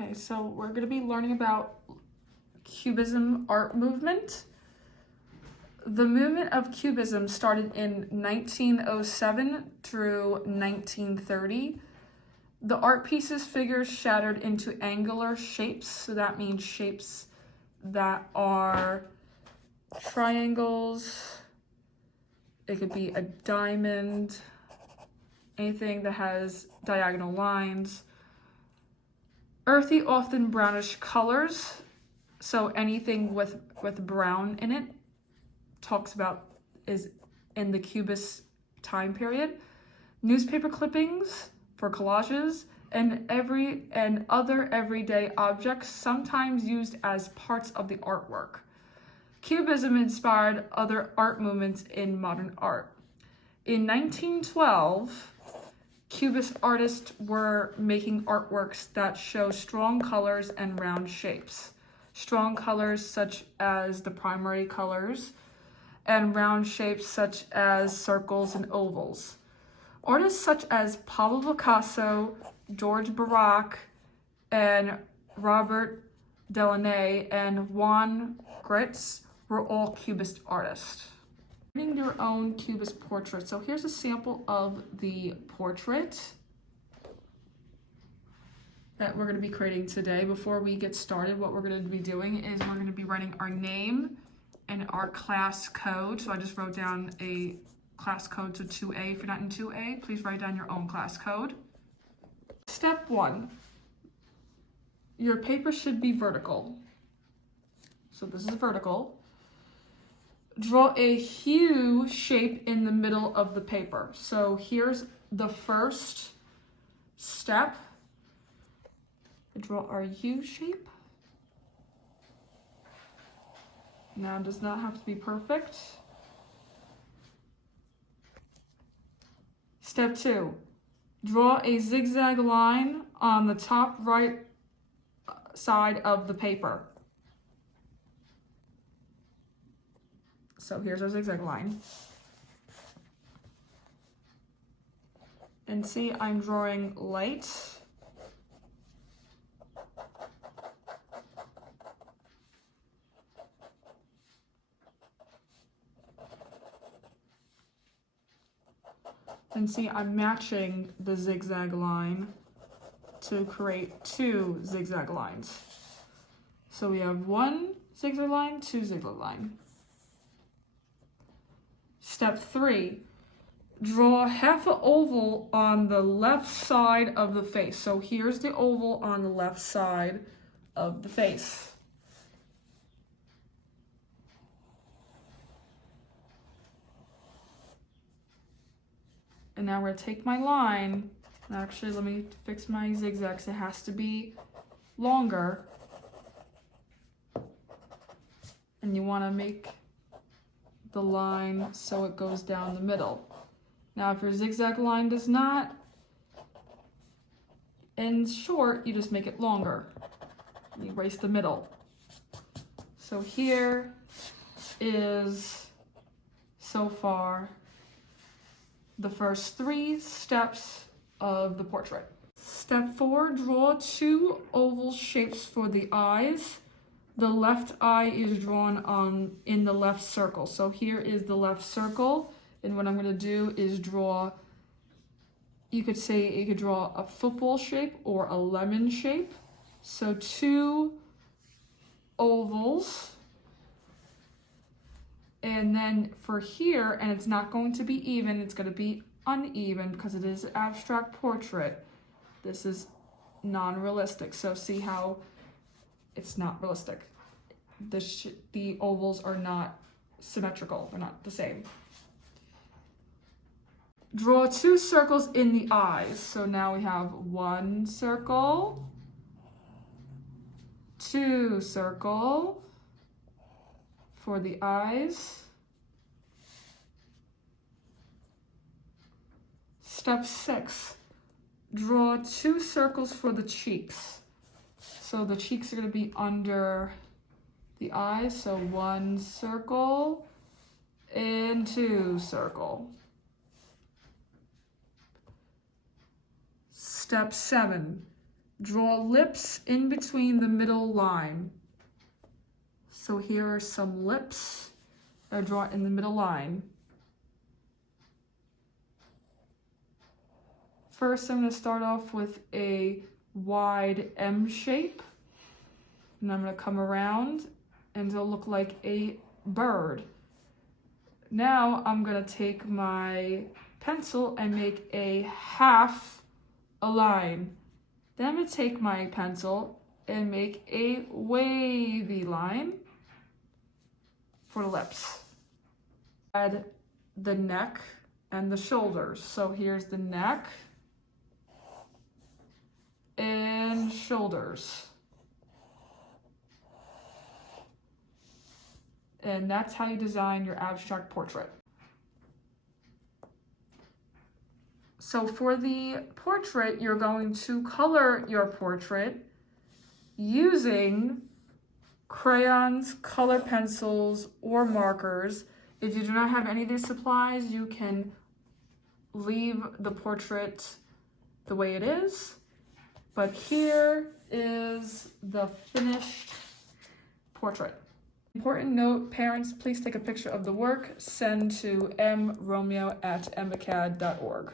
Okay, so we're going to be learning about Cubism art movement. The movement of Cubism started in 1907 through 1930. The art pieces figures shattered into angular shapes, so that means shapes that are triangles. It could be a diamond, anything that has diagonal lines. Earthy, often brownish colors, so anything with brown in it talks about is in the Cubist time period. Newspaper clippings for collages and other everyday objects, sometimes used as parts of the artwork. Cubism inspired other art movements in modern art. In 1912, Cubist artists were making artworks that show strong colors and round shapes. Strong colors such as the primary colors, and round shapes such as circles and ovals. Artists such as Pablo Picasso, George Braque, and Robert Delaunay and Juan Gris were all Cubist artists. Creating your own Cubist portrait. So here's a sample of the portrait that we're going to be creating today. Before we get started, what we're going to be doing is we're going to be writing our name and our class code. So I just wrote down a class code to 2A. If you're not in 2A, please write down your own class code. Step 1, your paper should be vertical. So this is vertical. Draw a hue shape in the middle of the paper. So here's the first step. Draw our U shape. Now it does not have to be perfect. Step 2, draw a zigzag line on the top right side of the paper. So here's our zigzag line. And see, I'm drawing light. And see, I'm matching the zigzag line to create 2 zigzag lines. So we have 1 zigzag line, 2 zigzag line. Step 3, draw half an oval on the left side of the face. So here's the oval on the left side of the face. And now we're going to take my line. Actually, let me fix my zigzags. It has to be longer. And you want to make the line so it goes down the middle. Now, if your zigzag line does not end short, you just make it longer. You erase the middle. So here is, so far, the first 3 steps of the portrait. Step 4, draw 2 oval shapes for the eyes. The left eye is drawn in the left circle. So here is the left circle. And what I'm going to do is draw, you could draw a football shape or a lemon shape. So 2 ovals. And then for here, and it's not going to be even, it's going to be uneven because it is an abstract portrait. This is non-realistic. So see how it's not realistic. The ovals are not symmetrical. They're not the same. Draw 2 circles in the eyes. So now we have 1 circle, 2 circle for the eyes. Step 6, draw 2 circles for the cheeks. So the cheeks are going to be under the eyes. So 1 circle and 2 circle. Step 7, Draw lips in between the middle line. So here are some lips that are drawn in the middle line. First, I'm going to start off with a wide M shape. And I'm going to come around and it'll look like a bird. Now I'm going to take my pencil and make a half a line. Then I'm going to take my pencil and make a wavy line for the lips. Add the neck and the shoulders. So here's the neck and shoulders. And that's how you design your abstract portrait. So for the portrait, you're going to color your portrait using crayons, color pencils, or markers. If you do not have any of these supplies, you can leave the portrait the way it is. But here is the finished portrait. Important note, parents, please take a picture of the work, send to mromeo@emmacad.org.